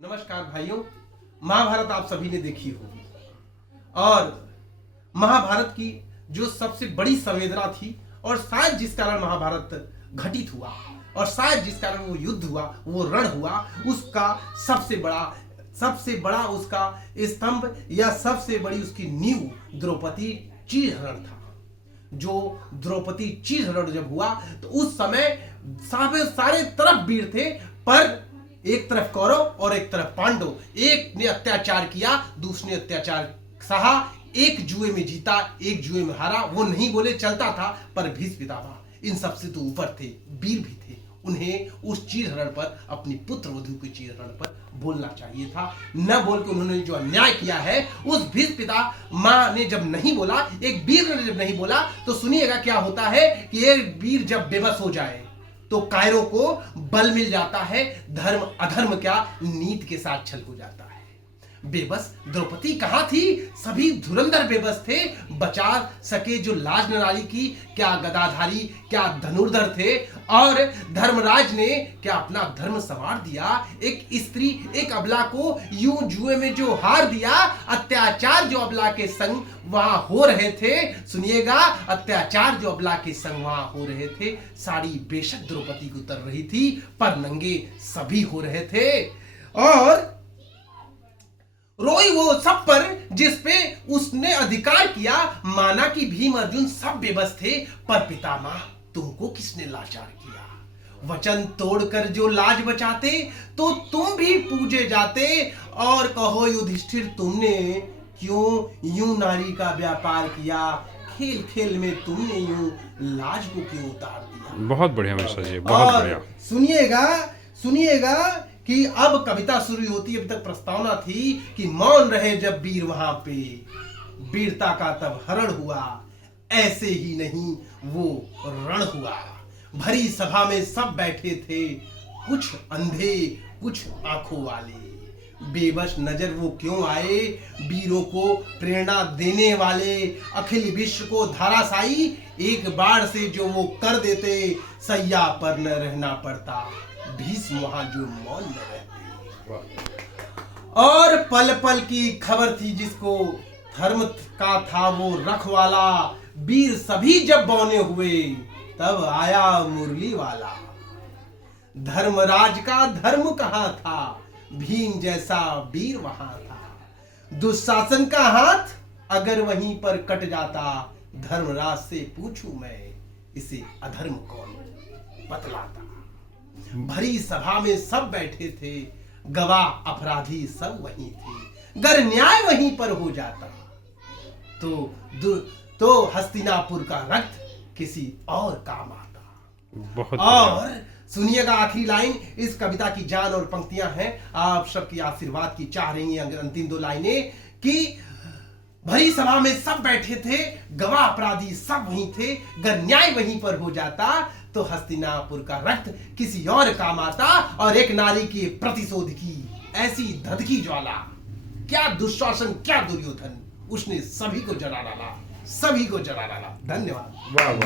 नमस्कार भाइयों, महाभारत आप सभी ने देखी होगी और महाभारत की जो सबसे बड़ी संवेदना थी और शायद जिस कारण महाभारत घटित हुआ और शायद जिस कारण वो युद्ध हुआ, वो रण हुआ, उसका सबसे बड़ा उसका स्तंभ या सबसे बड़ी उसकी नींव द्रौपदी चीरहरण था। जो द्रौपदी चीरहरण जब हुआ तो उस समय सारे तरफ वीर थे, पर एक तरफ कौरव और एक तरफ पांडव। एक ने अत्याचार किया, दूसरे ने अत्याचार सहा, एक जुए में जीता, एक जुए में हारा। वो नहीं बोले चलता था, पर भीष्म पितामह इन सबसे तो ऊपर थे, वीर भी थे। उन्हें उस चीरहरण पर, अपनी पुत्र वधू के चीरहरण पर बोलना चाहिए था। न बोल के उन्होंने जो अन्याय किया है, उस भीष्म पितामह ने जब नहीं बोला, एक वीर ने जब नहीं बोला, तो सुनिएगा क्या होता है कि एक वीर जब बेबस हो जाए तो कायरों को बल मिल जाता है, धर्म अधर्म क्या नीति के साथ छल हो जाता है। बेबस द्रौपदी कहां थी? सभी धुरंधर बेबस थे, बचा सके जो लाज नारी की, क्या गदाधारी, क्या धनुर्धर थे। और धर्मराज ने क्या अपना धर्म संवार दिया? एक स्त्री, एक अबला को यूं जुए में जो हार दिया, अत्याचार जो अबला के संग वहां हो रहे थे, सुनिएगा, अत्याचार जो अबला के संग वहां हो रहे थे, साड़ी बेशक द्रौपदी को उतर रही थी, पर नंगे सभी हो रहे थे। और रोई वो सब पर जिस पे उसने अधिकार किया। माना कि भीम अर्जुन सब बेबस थे, पर पितामह तुमको किसने लाचार किया? वचन तोड़कर जो लाज बचाते, तो तुम भी पूजे जाते। और कहो युधिष्ठिर, तुमने क्यों यूं नारी का व्यापार किया? खेल खेल में तुमने यूं लाज को क्यों उतार दिया? बहुत बढ़िया मैसेज है, बहुत बढ़िया। सुनिएगा कि अब कविता शुरू होती है। अभी तक प्रस्तावना थी कि मौन रहे जब वीर वहां पे, वीरता का तब हरण हुआ, ऐसे ही नहीं वो रण हुआ। भरी सभा में सब बैठे थे, कुछ अंधे कुछ आंखों वाले। बेबस नजर वो क्यों आए? वीरों को प्रेरणा देने वाले, अखिल विश्व को धाराशायी एक बार से जो वो कर देते, सैया पर न रहना पड़ता, भीष्म वहां जो मौन न रहते। और पल पल की खबर थी जिसको, धर्म का था वो रखवाला। वीर सभी जब बौने हुए, तब आया मुरली वाला। धर्मराज का धर्म कहां था? भीम जैसा वीर वहां था। दुशासन का हाथ अगर वहीं पर कट जाता, धर्मराज से पूछूं मैं, इसे अधर्म कौन बतलाता? भरी सभा में सब बैठे थे, गवाह अपराधी सब वहीं थे। गर न्याय वहीं पर हो जाता, तो हस्तिनापुर का रक्त किसी और काम आता। बहुत और सुनिएगा आखिरी लाइन, इस कविता की जान और पंक्तियां हैं, आप सबकी आशीर्वाद की चाह रही हैं अंतिम दो लाइनें, कि भरी सभा में सब बैठे थे, गवाह अपराधी सब वहीं थे। गर न्याय वहीं पर हो जाता, तो हस्तिनापुर का रक्त किसी और काम आता। और एक नारी के प्रतिशोध की ऐसी धधकी ज्वाला, क्या दुशासन, क्या दुर्योधन, उसने सभी को जला डाला, सभी को जला डाला। धन्यवाद। वाह।